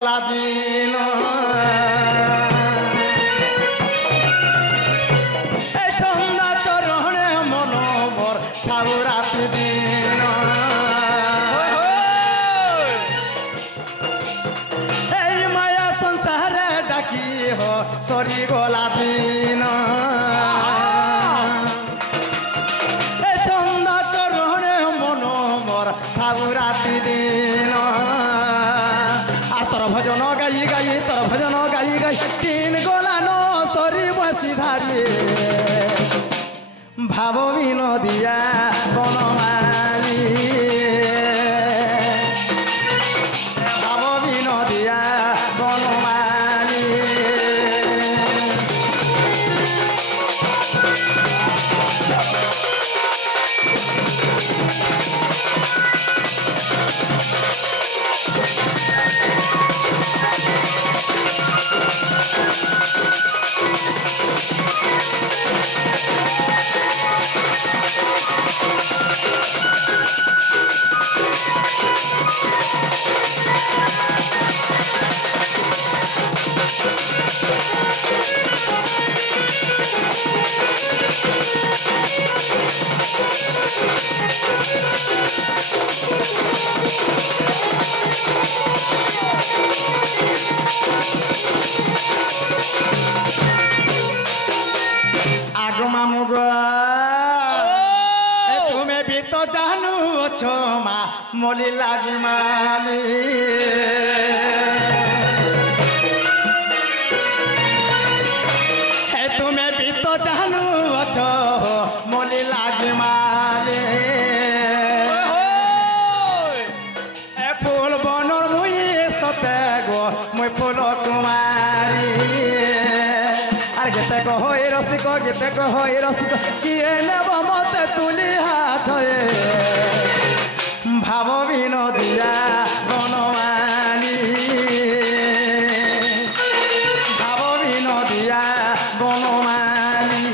Laden এই সন্ধ্যা চরণে মনোবর থাউ রাতি দিন এই মায়া সংসারে ডাকি হো সরি গোলা দিন এই সন্ধ্যা চরণে মনোবর থাউ রাতি দিন তোর ভজন গাই গাই তোর ভজন গাই গাই তিন গোলানো সরি বসি ধারি ভাব বিনোদিয়া বনমালী ভাব বিনোদিয়া বনমালী आगमा मुग तुम्हें भी तो जानू छो माँ मोली लागी मानी तुम्हें भी तो जानू छो मोली लागी मानी फूल बनर मुई सते गो मुई फूल कुमारी गीते कह रसिक गीते कह रसिक किए नेब मत तुली हाथ भाव विनोदिया बनमानी भाव विनोदिया बनमानी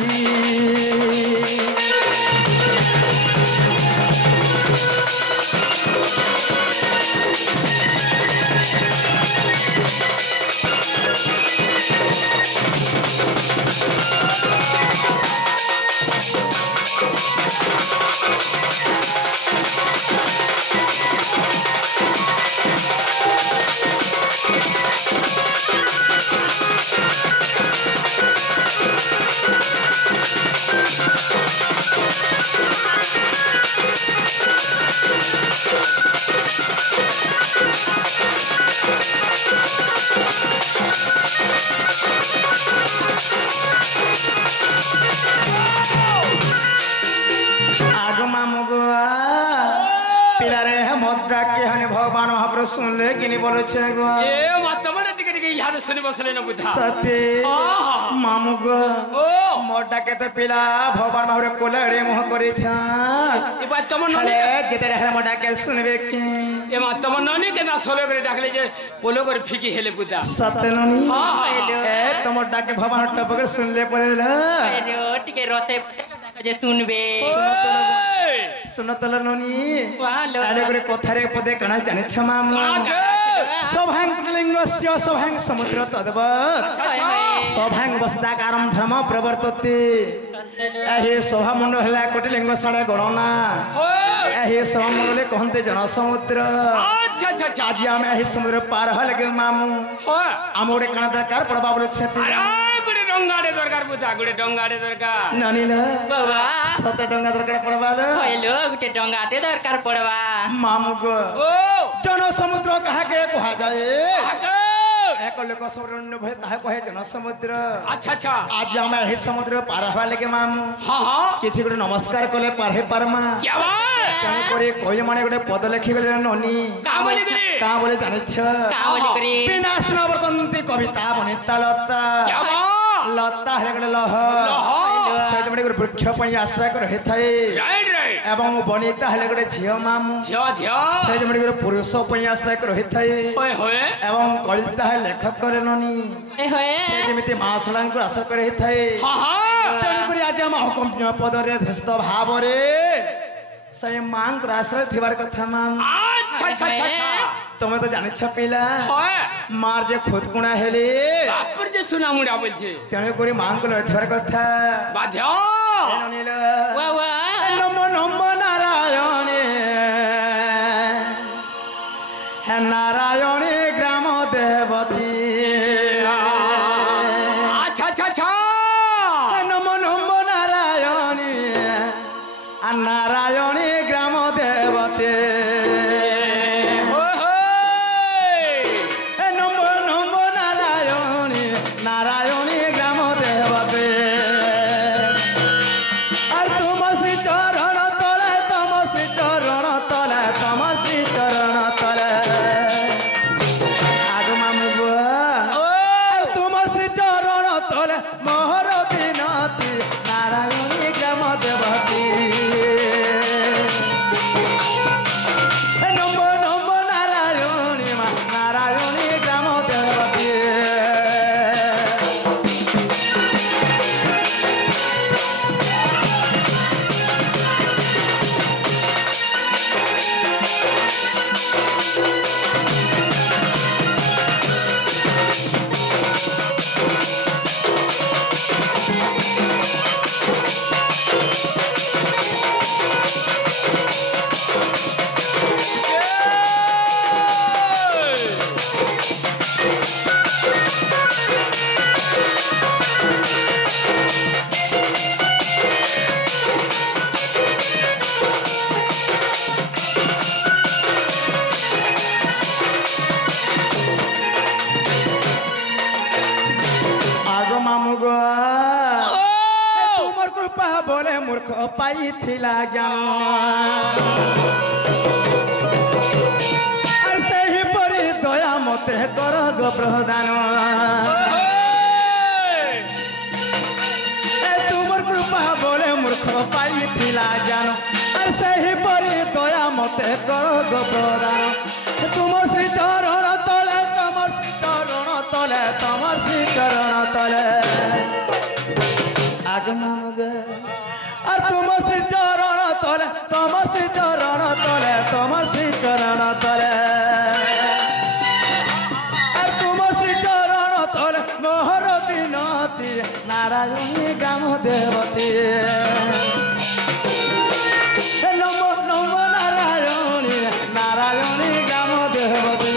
आगमा मुगुआ पिलारे मुद्रा के हने भगवान महाप्रभु सुन ले किनी बोलो छे गो ए मतमने टिके टिके याद सुनि बसले न बुधा सते मामुगो ओ मोटा के ते पिला भगवान महाप्रभु कोलड़े मोह करे छ ए बात तमन नने जेते रहले मोटा के सुनबे के ए मतमन नने के ना सोले करे डाकले जे पोलो करे फिकी हेले बुधा सते ननी हां ए तमोटा के भगवान टपकर सुन ले पड़ेला ए टिके रोते जे सुनबे सुनतल ननी आले गुरे कथारे पदे कणा जाने छमा सौभांग लिंगस्य सौभांग समुद्र तद्वत् सौभांग वसदाकारम धर्म प्रवर्तते एहे सभा मुंड हला कोटि लिंग साडे गणना एहे सभा मुंडले कहंते जन समुद्र अच्छा अच्छा आज हम एहे समुद्र पार हलगे मामू आम गोटे कणा दरकार पड़बा बोले छपी गुटे डंगाडे दरकार बुझा गुटे डंगाडे दरकार नानी ल बाबा सत डंगा दरकार पड़बा ल हेलो गुटे डंगाडे दरकार पड़बा मामू गो ओ जन समुद्र कहा के कहा जाए एक लोक समुद्र भय ताहे कहे जन समुद्र अच्छा अच्छा आज हम हे समुद्र पार हवा लगे मामू हां हां किछि गुटे नमस्कार कले पार हे परमा क्या बात कने करे कोई माने गुटे पद लिखि गले ननी का बोले जाने छ का बोले करे विनाश न वर्तन्ति कविता बनिता लता क्या बात लता हे गले लह सज मने गुटे वृक्ष पई आश्रय कर हे थाए राइट राइट एवं बनिता हे गले झियो मामू झियो झियो सज मने गुटे पुरुष पई आश्रय कर हे थाए होय होय एवं कविता हे लेखक करे ननी ए होय जेमिति मासलां को आश्रय कर हे थाए हां हां तेन करी आज हम हुकुम पद रे धस्त भाव रे से मां को आश्रय थिबार कथा मां अच्छा अच्छा अच्छा তুমি তো জানিছ পিলা মার যে খুদকুণা হেলে বাপর যে সুনা মুড়া বলছে তেণু করে মাঙ্কল এথর কথা বাধ্য নম নম নারায়ণে হে নারায়ণে গ্রাম দেবতী আচ্ছা আচ্ছা আচ্ছা নম নম নারায়ণে নারায়ণে গ্রাম দেবতী নম নম নারায়ণে নারায়ণে গ্রাম দেবতী আর তোমার শ্রী চরণ তলে তোমার শ্রী চরণ তলে তোমার শ্রী চরণ তলে আগু মামু তোমার শ্রী চরণ তলে মোহর বিনতি নারায়ণী গ্রাম দেবতী নম নম নারায়ণী মা নারায়ণী গ্রাম দেবতী আগো মামু গো তোমার কৃপা বলে মূর্খ পাইছিলা জ্ঞান আর সেই পরি দয়া মতে কর গো প্রদান তোমার কৃপা বলে মূর্খ পাইছিলা জ্ঞান আর সেই পরি দয়া মতে কর গো প্রদান তোমার শ্রী চরণ তলে তোমার শ্রী চরণ তলে তোমার শ্রী চরণ তলে আগমগ আর তোমার শ্রী চরণ তলে তোমার শ্রী চরণ তলে তোমার শ্রী চরণ তলে আর তোমার শ্রী চরণ তলে মোহর বিনতি নারায়ণী গ্রাম দেবতী নম নম নারায়ণী নারায়ণী গ্রাম দেবতী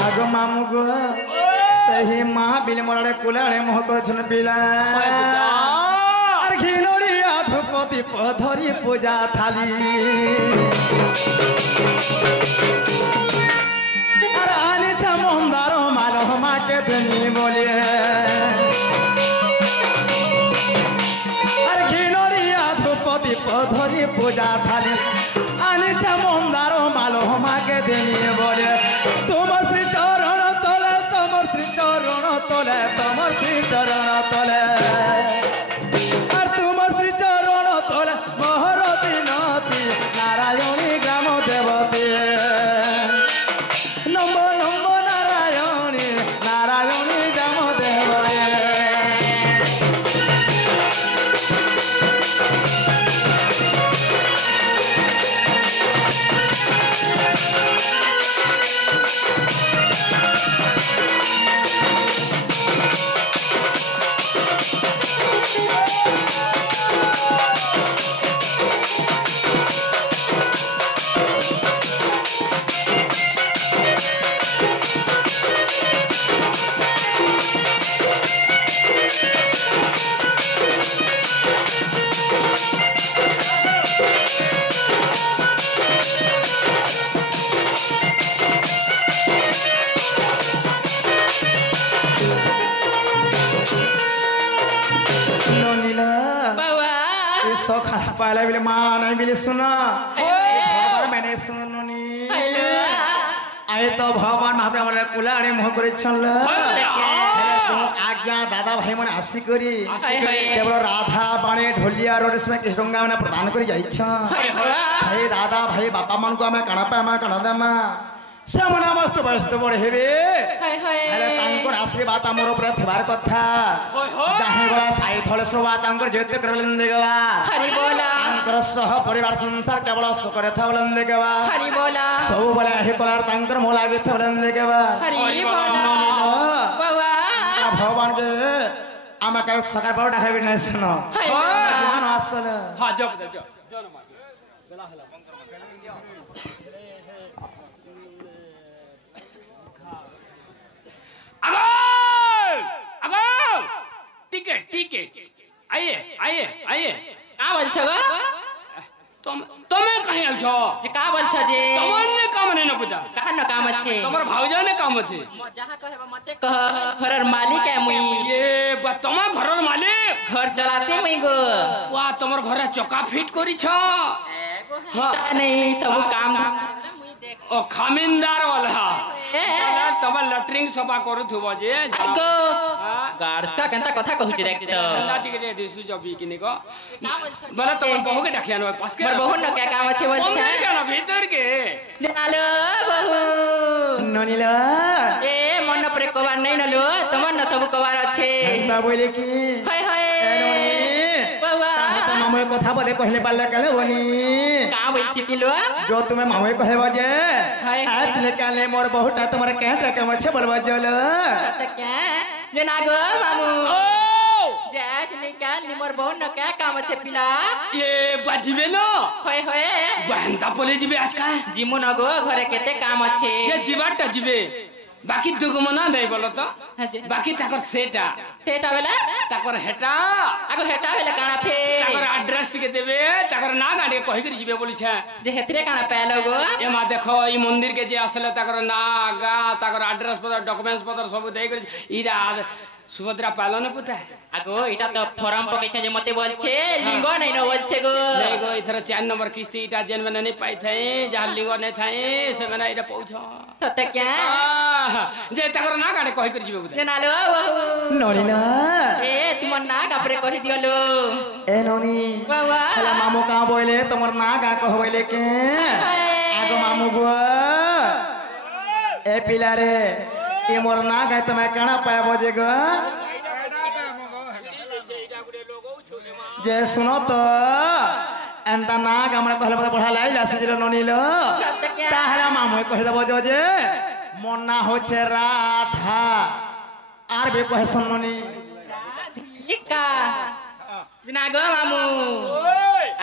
আগো মামু গো সেই মহাবিল মরাড়ে কুলাড়ে মোহ করছন পিলা আর ঘিনড়ি আধপতি পধরি পূজা থালি আর আনিছ মন্দার মাল মাকে দেনি বলে আর ঘিনড়ি আধপতি পধরি পূজা থালি আনিছ মন্দার মাল মাকে দেনি বলে তোমার শ্রী চরণ তলে তোমার শ্রী চরণ তলে তোমার শ্রী চরণ তলে আর তোমার শ্রী চরণ তলে মোহর বিনতি নারায়ণী গ্রাম দেবতী নম নম নারায়ণী নারায়ণী গ্রাম দেবতী पाला बिले माँ नहीं बिले सुना मैंने सुननी आए तो भगवान महाप्रभु मन कुलाड़े मोह करे छल आज्ञा दादा भाई मन आसी करी केवल राधा बाणे ढोलिया रोड में कृष्णंगा मैंने प्रदान करी जाई छ हे दादा भाई बापा मन को हमें कणा पे हमें कणा दमा से मन मस्त व्यस्त बड़ हेबे हेले तांकर आशीर्वाद हमर ऊपर थेबार कथा जाहे गला साई थले सोवा तांकर जेते करलन देगवा हरि बोला तांकर सह परिवार संसार केवल सुखरे थवलन देगवा हरि बोला सब बोले हे कलार तांकर मोला गे थवलन देगवा हरि बोला बाबा भगवान के आमा का सकार पर डाके बिना सुनो भगवान असल हां जब जब टिकट आइए आइए आइए का बोल छगो તમે કઈ આવ છો જે કા બોલ છો જે તમને કામ ને પૂજા કાહ ન કામ છે તમાર ભાવજાને કામ છે જહા કહેવા મતે કહ ઘરર માલિક है मुई ये बा તમાર ઘરર માલિક घर चलाते मुई गो वा તમાર ઘરે ચોકા ફિટ કરી છો हां नहीं सब काम ओ खामिनदार वाला तब लैट्रिन सफा करू थबो जे गो गारसा केनता कथा कहू छी देख तो ना टिकट दिसु जबी किने को बोला तुम बहु के डाकिया न पास के मोर बहु न क्या काम छे बोल छे के ना भीतर के जनालो बहु ननीला ए मन पर कोबार नहीं नलो तमन न सब कोबार छे हंसा बोले की हाय हाय बाबा तो मामू कथा बदे कहले पाले कले बनी का बोल छी तिलो जो तुम्हें मामू कहे बजे हाय आज लेकाले मोर बहुटा तुम्हारे कहटा काम छे बोलबा जल त क्या जनागो मामू ओ जाच निकाल नि मोर बहु न क्या काम छे पिला ये बजबे न होय होय बहनता बोले जिबे आज का जिमु न गो घरे केते काम छे ये जीवाटा जिबे बाकी दुगमना नहीं बोलो तो बाकी ताकर सेटा सेटा बेला ताकर हेटा आगो हेटा बेला काना फे ताकर एड्रेस के देबे ताकर ना गाडी कहि करी जिबे बोली छे जे हेतरे काना पालो गो ए मा देखो ई मंदिर के जे असले ताकर ना गा ताकर एड्रेस पर डॉक्यूमेंट्स पर सब दे करी इरा सुभद्रा पालो न पुता आगो इटा तो फॉर्म पकै छे जे मते बोल छे लिंगो नहीं न बोल छे गो नहीं गो इथर 4 नंबर किस्ती इटा जेन में नहीं पाई थे जहां लिंगो नहीं थाए से मैंने इटा पहुंच सत्य क्या जे ताकर ना गाडी कहि करी जिबे बुदा जनालो बहु ननीला ए तुम ना गापरे कहि दियलो ए ननी बाबा हला मामू का बोले तुमर ना गा कहबैले के आगो मामू गो ए पिला रे ए मोर ना गा तमे काना पाए बजे गो जे सुनो तो एंता ना हमरा कहले पढ़ा लाई लासी जिलो ननीलो ताहला मामू कहि दबो जे मोर ना होछे राधा आर बे कहे सुननी इका जनागो मामू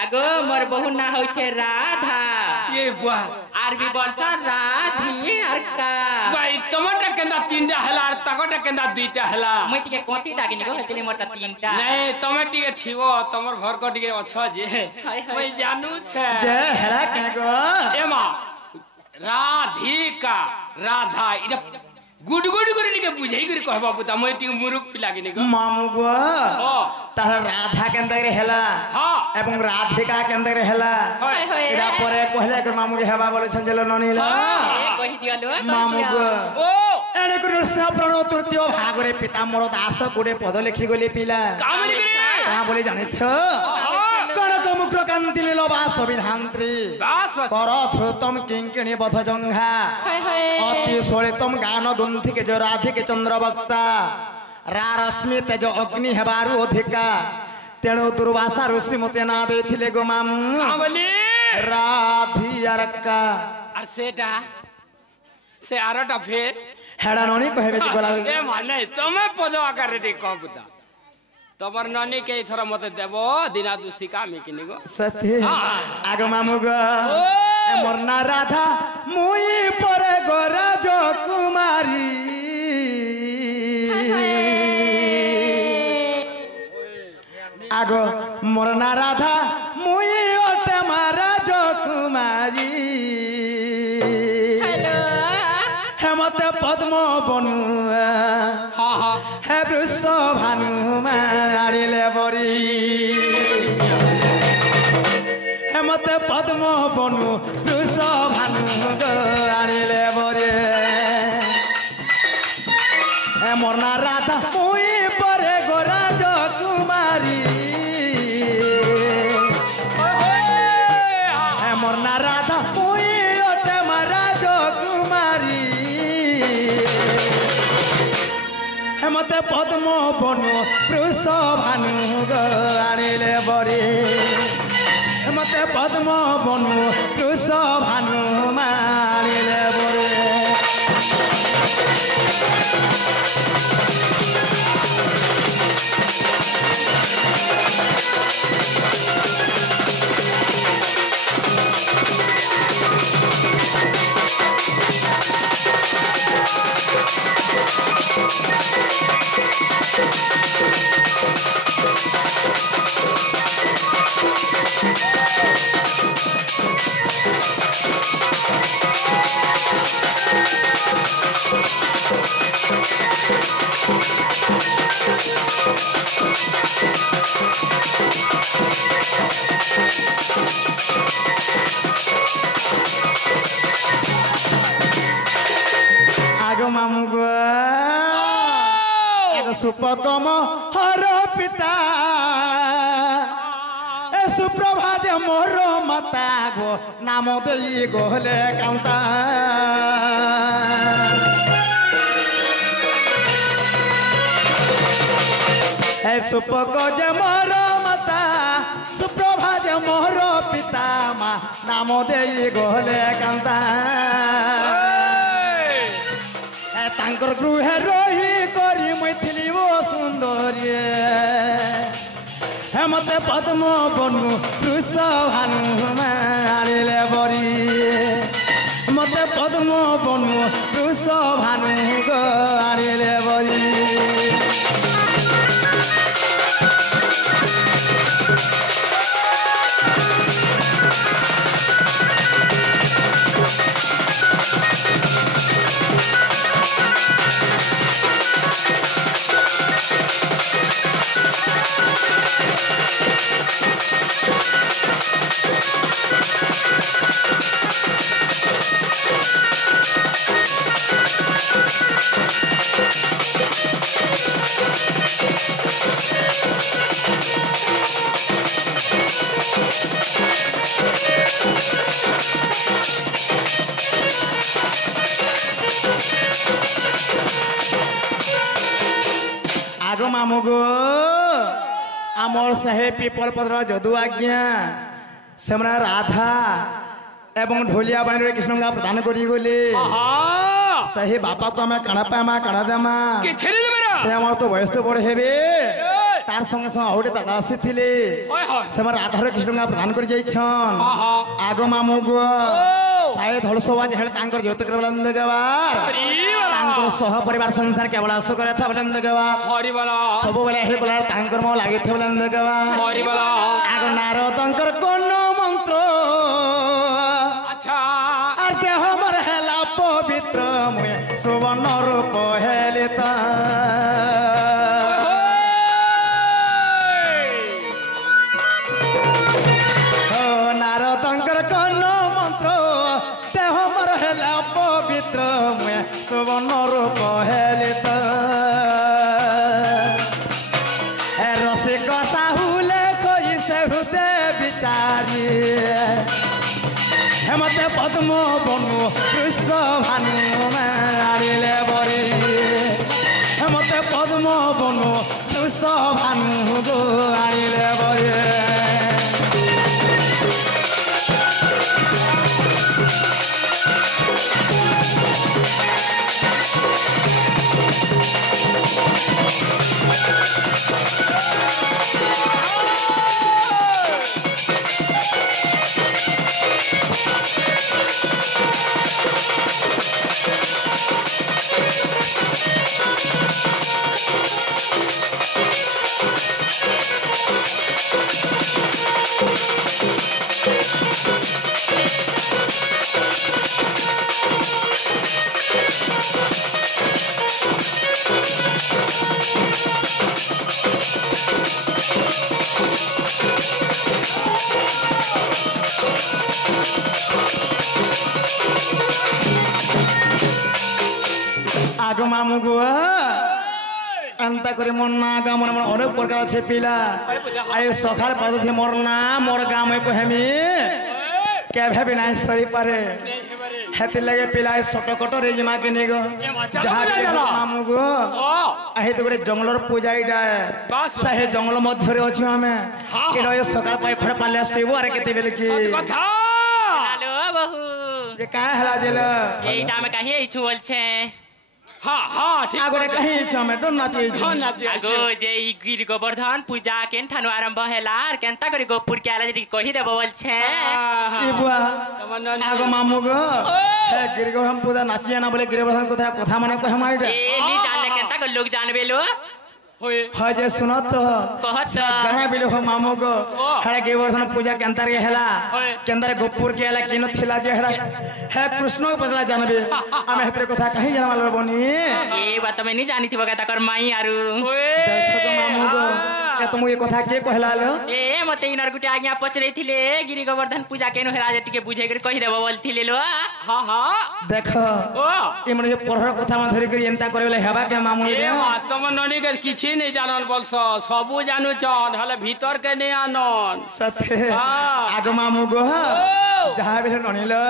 आगो मोर बहु ना होय छे राधा ये बुआ आरबी वर्षा राधी आर का भाई टमाटर केंदा तीनटा हला तकटा केंदा दुईटा हला मटी के कोती डागिनी गो हेतले मोटा तीनटा नहीं टमाटी के थिवो तमर घर को टिके अच्छा जे मैं जानू छे जे हेला के गो एमा राधिका राधा इरा गुड गुड गुड के बुझाई कर कहबा पुता मैं टी मुरुक पिला के निको मामू गो हां तार राधा के अंदर हेला हां एवं राधिका के अंदर हेला होय होय इरा परे कहले कर मामू के हेबा बोले छंजलो ननीला ए कहि दियलो मामू गो ओ एने को प्रण तृतीय भागरे पिता मोर दास गुडे पद लिखि गोली पिला कामली करे का बोले जाने छ कनक मुक्र कांति लीलबा संविधात्री बस बस कर ध्रुतम किंकिणी बध जंघा होय होय अति सोलितम गान गुंथि के जो राधिके चंद्र वक्ता रश्मि तेज अग्नि हेबारु अधिका तेणु दुर्वासा ऋषि मते ना देथिले गो मामू कामली राधियारका और सेटा से आरटा फेर हेडा ननी कहबे जे गोला ए माने तमे पद आकार रे कह पुता तमर ननी के इथरा मते देबो दिना दुसी काम किनी गो सत्य आगो मामू गो मोर ना राधा मुई परे गरज कुमारी आगो मोर ना राधा मुई ओटे महाराज कुमारी हेलो हेमते पद्म बनुआ हां हां हे वृष भानु मारिले बरी मते पद्म बनु वृष भानु आनिले बरे मोरना राधा मुई परे गोराज कुमारी मोरना राधा मुई ओटे महाराज कुमारी मते पद्म बनु वृष भानु आनिले बरे मते पद्म बनु वृष भानु आनिले बरे आगो मामू गो आगो सुपकम हर पिता ए सुप्रभा जे मोर माता गो नाम देई गोहले कांता ए सुपक जे मोर माता सुप्रभा जे मोर पिता मा नाम देई गोहले कांता तांकर गृहे रही करी मैथिली ओ सुंदरी मते पद्म बनु वृष भानु आनिले बरी मते पद्म बनु वृष भानु आनिले बरी आगो मामू गो आमर सहे पीपल पदर जदु आज्ञा से राधा एवं ढोलिया बाणी कृष्ण प्रदान करी गले सही बापा को आम काना पामा काना देमा से आम तो बयस तो बड़ हेबे तार संगे संगे आउटे दादा आसी थिले से राधार कृष्ण प्रदान कर जाइछन आगो मामू गो साहे धलसोवा जे तांकर ज्योतिक बलंद गवार तांकर सह परिवार संसार केवल आस करे था बलंद गवार सब बेले हे बला तांकर म लागे थे बलंद गवार आगो नारदंकर कोन मंत्र अच्छा आते हमर हेला पवित्र मुए सुवर्ण रूप हेलिता नारदंकर कोन मंत्र ते हमर हेला पवित्र मुए सुवर्ण रूप हेलित रसिक साहुले खोई से हृदय विचारी हेमते पद्म बनु वृष भानु आनिले बरी हेमते पद्म बनु वृष भानु गो आनिले बरी आग मामू गो एंता करे मोर ना गा मन मन अनेक प्रकार छे पिला आय सखार पादथि मोर ना मोर गाम को हेमी केभे भी नाही सरी पारे हेति लगे पिला सटकट रे जमा के नेगो जहा के मामू गो आही तो गोटे जंगलर पूजाईटा सहे जंगल मध्य रे अछि हमें केनो ये सकाळ पाय खड़ पाले सेव आरे केते बेले की हेलो बहू जे का हला जेल एटा में कहिए इछु बोल छे हाँ हाँ ठीक आगोरे कहीं इच्छा में तो नाचे आगो जे ई गिर गोवर्धन पूजा केन थानु आरंभ हेलार केनता करी गोपुर के आला जरी कहि देबो बोल छे ई बुआ आगो मामू गो हे गिर गोवर्धन पूजा नाचिया ना बोले गिर गोवर्धन को कथा माने को हम आइडा ए नी जानले केनता को लोग जानबे लो होए ह जे सुनत कहत गने बिलो हो मामू गो हड़ा गिर गोवर्धन पूजा केनता रे हेला केंदर गोपुर के आला किन थिला जे हड़ा हे कृष्ण को बदला जानबे हम हेतरे कथा कहीं जानवाल बनी ए बात में नी जानी थिबा तकर माई आरु देखो तो मामू गो ए तुम ये कथा के कहला लो ए मते इनर गुटे आज्ञा पचरे थिले गिरि गोवर्धन पूजा केनो हेला जे टिके बुझे कर कहि देबो बोल थिले लो हाँ हाँ देखो ए मन जे परहर कथा में धरि कर एंता करे हेबा के मामू ए तुम ननी के किछि नहीं जानल बोलस सबू जानू छन हले भीतर के नहीं आनन सथे आगो मामू गो जहा बिलो ननिलो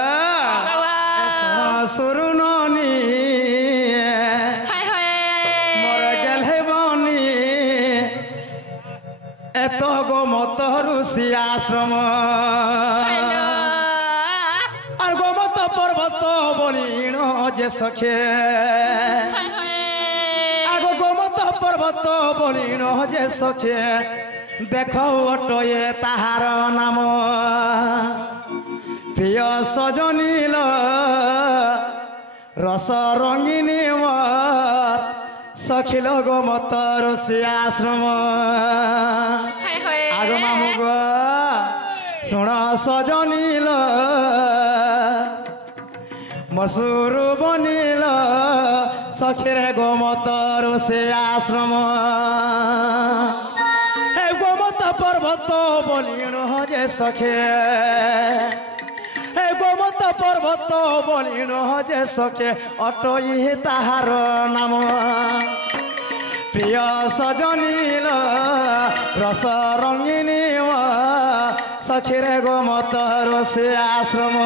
सुरु ननी हाय हाय मोर गेल हे बनी एतो गो मत ऋषि आश्रम और गो मत पर्वत बलिण जे सखे आगो गो मत पर्वत बलिण जे सखे देखो ओटये ताहार नाम प्रिय सजनील रस रंगिनी मोर सखिल गो मत ऋषि आश्रम आगो मामू गो सुन सजनील मसूर बनिल सखिरे गो मत ऋषि आश्रम हे गो मत पर्वत बलिण जे सखे हे गोमत पर्वत बलिण जे सखे अटई ताहार नाम प्रिय सजनील रस रंगिनी सखीरे गोमत ऋषि आश्रम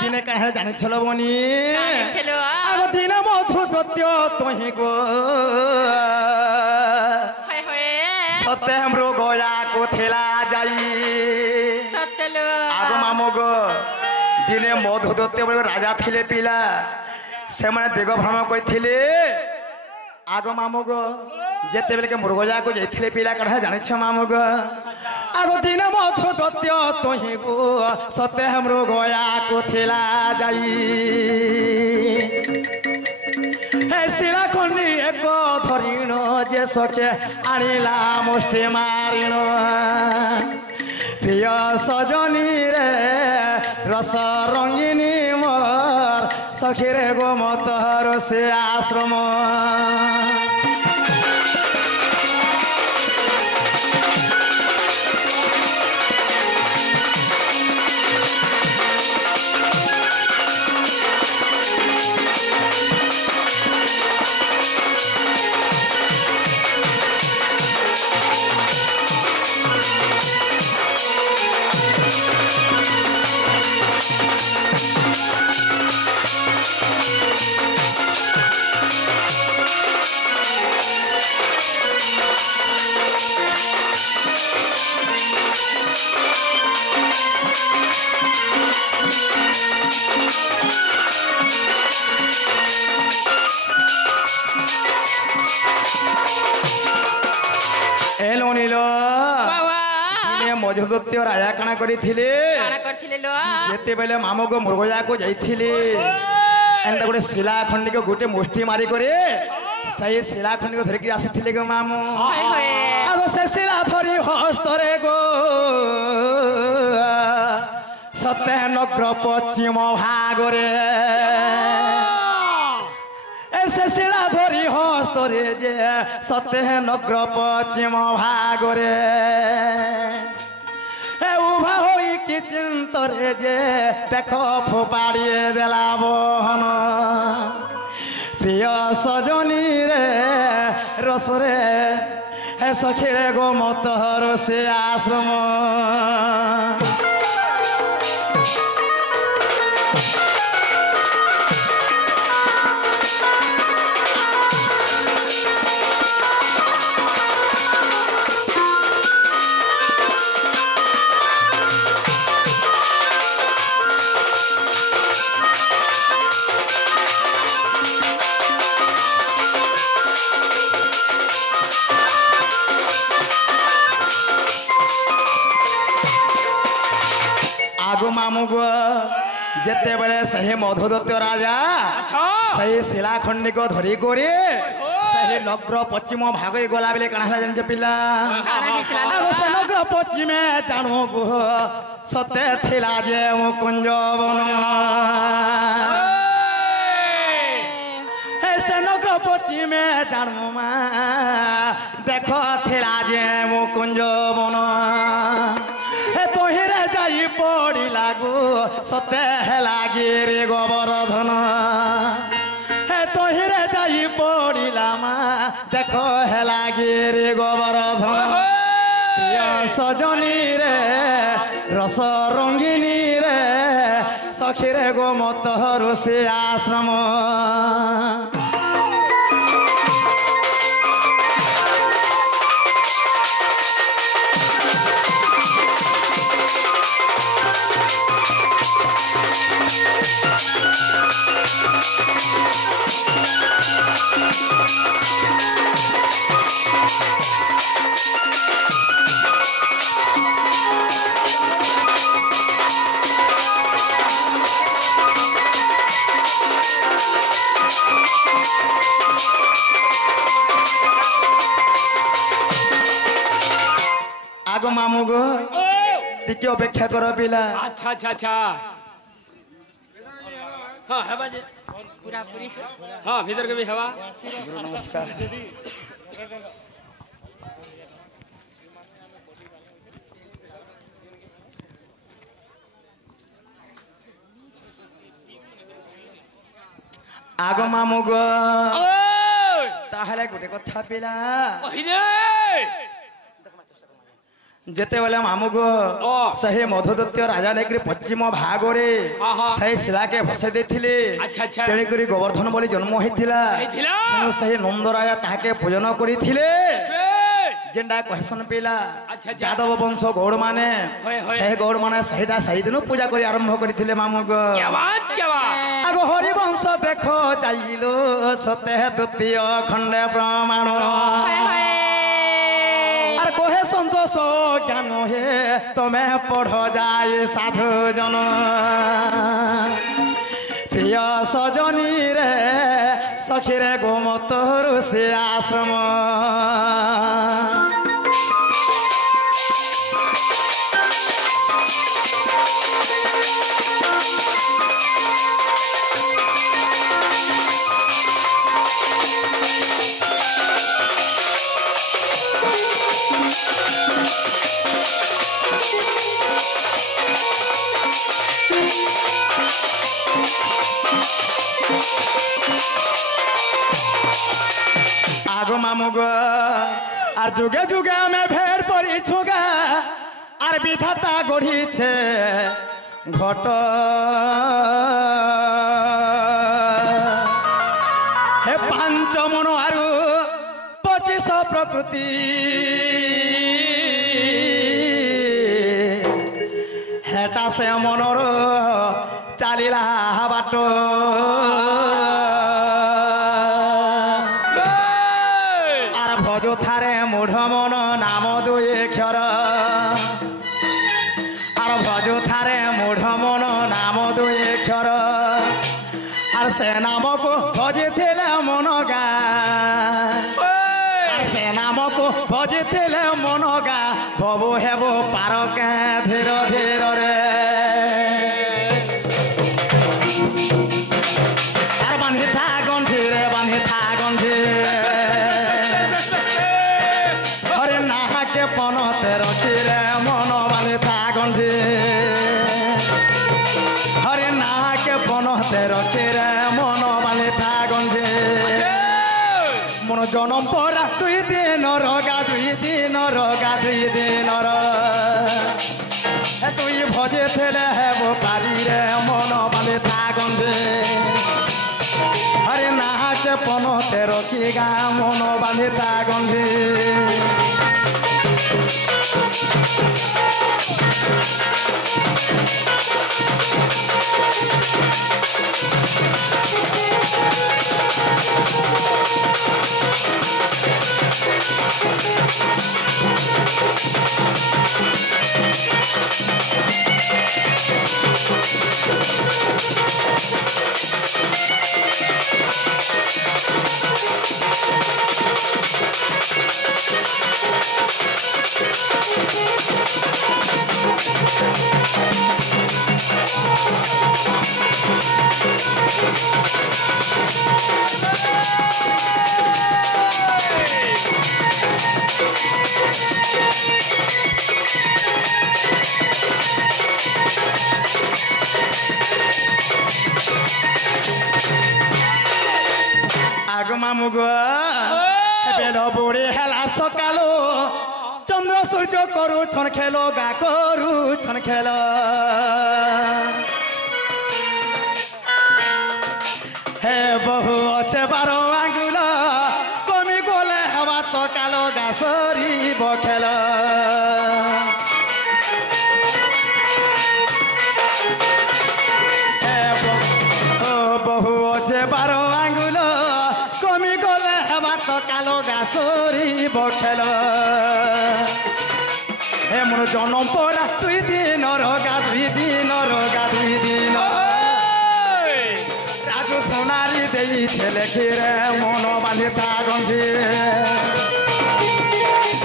दिने कहे जाने छलो बनी अब दिन मधु दत्य तोही गो सत्य हमरो गोया को थेला जाई आगो मामो गो दिने मधु दत्य राजा थिले पिला से माने देग भ्रमण करथिले आगो मामो गो जेते बेले के मुर्गजा को जइथिले पिला कढ़ा जाने छ मामो गो आगो दिन मधु दत्य तोही गो सत्य हमरो गोया को थेला जाई हे सिरा खंडी एक धरिण जे सके आनिला मुष्टि मारिण प्रिय सजनी रे रस रंगिनी मोर सखीरे गो मत ऋषि आश्रम ଭଉଣୀ ଲୋ ବାବା ଦିନେ ମଧୁଦତ୍ତ ରାଜା କାଣା କରିଥିଲେ କାଣା କରିଥିଲେ ଲୋ ଯେତେବେଳେ ମାମୁକୁ ମୃଗୟାକୁ ଯାଇଥିଲେ ଏନ୍ତା ଗୋଟେ ଶିଲା ଖଣ୍ଡିକ ଗୋଟେ ମୁଷ୍ଟି ମାରି କରି ସେଇ ଶିଲା ଖଣ୍ଡିକ ଧରିକି ଆସିଥିଲେ ଗো ମାମୁ ହାୟ ହାୟ ଆଗ ସେ ଶିଳା ଧରି ହସ୍ତରେ ଗୋ ସତ୍ୟନଗ୍ର ପଶ୍ଚିମ ଭାଗରେ ସେ ଶିଳା ଧରି ହସ୍ତରେ ଯେ ସତ୍ୟନଗ୍ର ପଶ୍ଚିମ ଭାଗରେ ଉଭା ହୋଇକି ଚିନ୍ତରେ ଯେ ଦେଖ ଫୋପାଡ଼ିଏ ଦେଲା ବହନ ପ୍ରିୟ ସଜନୀରେ ରସରେ ସଖୀରେ ଗୋ ମତର ସେ ଆଶ୍ରମ आगो मामू गो जेतेबेले सही मधुदत्त राजा सही शिला खंडी को धरी कोरी सही नग्र पश्चिम भाग गला बेले काना हला जन पिला आगो से नग्र पश्चिम जानो गो सते थिला जे कुंज वन से नग्र पश्चिम जानो मा देखो थिला जे कुंज वन तोहिरे जाई पड़ी लागू सते लागे रे गोवर्धन हे तोहिरे जाई पड़ी लामा देखो है लागे रे गोवर्धन प्रिय सजनी रे रस रंगिनी रे सखी रे गो मतहर से आश्रम आगो मामू गो टिके अपेक्षा कर पिला अच्छा अच्छा अच्छा हाँ हवा जे पूरा पूरी हाँ भीतर के भी हवा गुरु नमस्कार आगो मामू गो ताहले गोटे कथा पिला जेतेबेले मामू गो सही मधुदत्त राजा नेकरी पश्चिम भागरे सही शिला के भसे देथिले अच्छा अच्छा तेणी करी गोवर्धन बोली जन्म होइथिला सेनु सही नंद राजा ताके पूजन करिथिले जेंडा कहसन पिला यादव वंश गौड़ माने सही गौड़ माने सहीटा सही दिन पूजा करी आरंभ करिथिले मामू गो क्या बात आगो हरि वंश देखो जाइलो सते द्वितीय खंडे प्रमाण कोहे संतोष ज्ञान हे तुम्हें पढ़ जाए साधु जन प्रिय सजनी रे सखी रे गोमतर से आश्रम आगो मामू गो आर जुगे जुगे में भेड़ पड़ी छुगा आर विधाता गढ़ी छे घट हे पांच मन आरु 25 प्रकृति हेटा से मनर चालिला बाट ভজো থারে মূঢ় মন নাম দুই অক্ষর আর ভজো থারে মূঢ় মন নাম দুই অক্ষর আর সে নামকু ভজিলে মন গা আর সে নামকু ভজিলে মন গা ভবু হেব পার কে ধীর ধীর রে আর বাঁধি থা গন্ঠি রে বাঁধি থা গন্ঠি হরে নাহাকে পনতে রখি রে মন বাঁধি থা গন্ঠি হরে নাহাকে পনতে রখি রে মন বাঁধি থা গন্ঠি মন জনম পড়া দুই দিন রগা দুই দিন রগা দুই দিন তুই ভজে থেলে হেব পারি রে মন বাঁধি থা গন্ঠি হরে নাহাকে পনতে রখি গা মন বাঁধি থা গন্ঠি আগমা মুগ বেল বুড়ি হেলা সকালো চন্দ্র সূর্য করু ছন খেলো গা করু ছন খেল হে বহু আছে 12 আঙ্গুল কমি গলে হওয়া তো কালো গা সরিব খেল বহু আছে 12 আঙ্গুল কমি গলে হবা তো কালো গা সরিব খেল হে মোর জনম পড়া দুই দিন রগা দুই দিন রগা দুই দিন রাজু সোনারি দেইছে লেখি রে মন বাঁধি থা গন্ঠি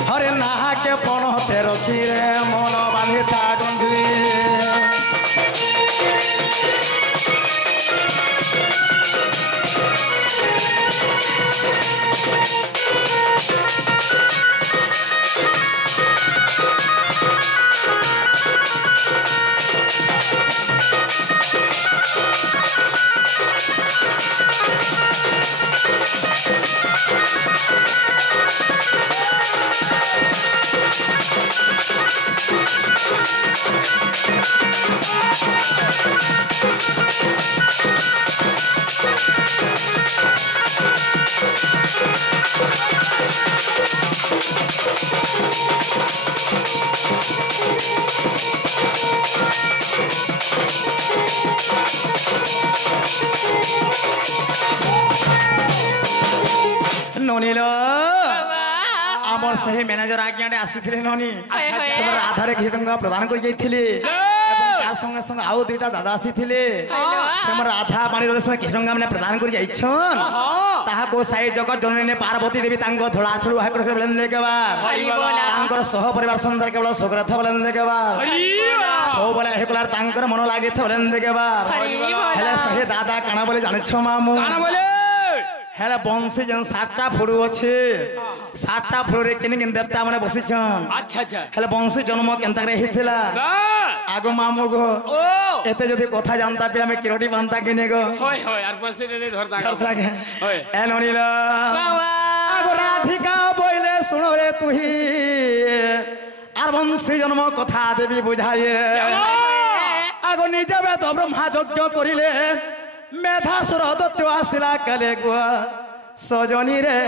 হরে নাহাকে পনতে রখি রে মন বাঁধি থা গন্ঠি ননিল আমার সেই ম্যানেজর আজ্ঞাটে আসিলে ননি সে রাধারে কিছু টঙ্কা প্রদান করে যাইছিলে এবং তার সঙ্গে সঙ্গে আউ দুইটা দাদা আসিলে সে রাধা পানির সঙ্গে কিছু টঙ্কা মানে প্রদান করে যাইছন তাহাকে সাই জগৎ জননী পার্বতী দেবী তাঙ্ক ধরা ছড়ু হাই করে বলেন দেখবার তাঙ্কর সহ পরিবার সংসার কেবল সুখরথ বলেন দেখবার ସବୁବେଳେ ହେକଲାର ତାଙ୍କର ମନ ଲାଗିଥ ବଲେ ଦେଖବାର ହେଲେ ସେ ଦାଦା କାଣା ବୋଲି ଜାଣିଛ ମାମୁ ହେଲେ ବଂଶୀ ଯେନ୍ 7ଟା ଫୁଡୁ ଅଛି 7ଟା ଫୁଡରେ କିନି କିନି ଦେବତା ମାନେ ବସିଛନ୍ ହେଲେ ବଂଶୀ ଜନ୍ମ କେନ୍ତାରେ ହେଇଥିଲା ଆଗ ମାମୁ ଗো ଏତେ ଯଦି କଥା ଜାଣତା ବି ଆମେ କିରଟି ବାନ୍ତା କିନେ ଗো ଧରତା ଏ ନଣିଲ ଆଗ ରାଧିକା ବୋଇଲେ ଶୁଣ ରେ ତୁହି আর বংশী জন্ম কথা দেবী বুঝাইয়ে আগ নিজে বেদ ব্রহ্মা যজ্ঞ করিলে মেধাসুর দত্ত আসিলা কালে গুয়া সজনী রে।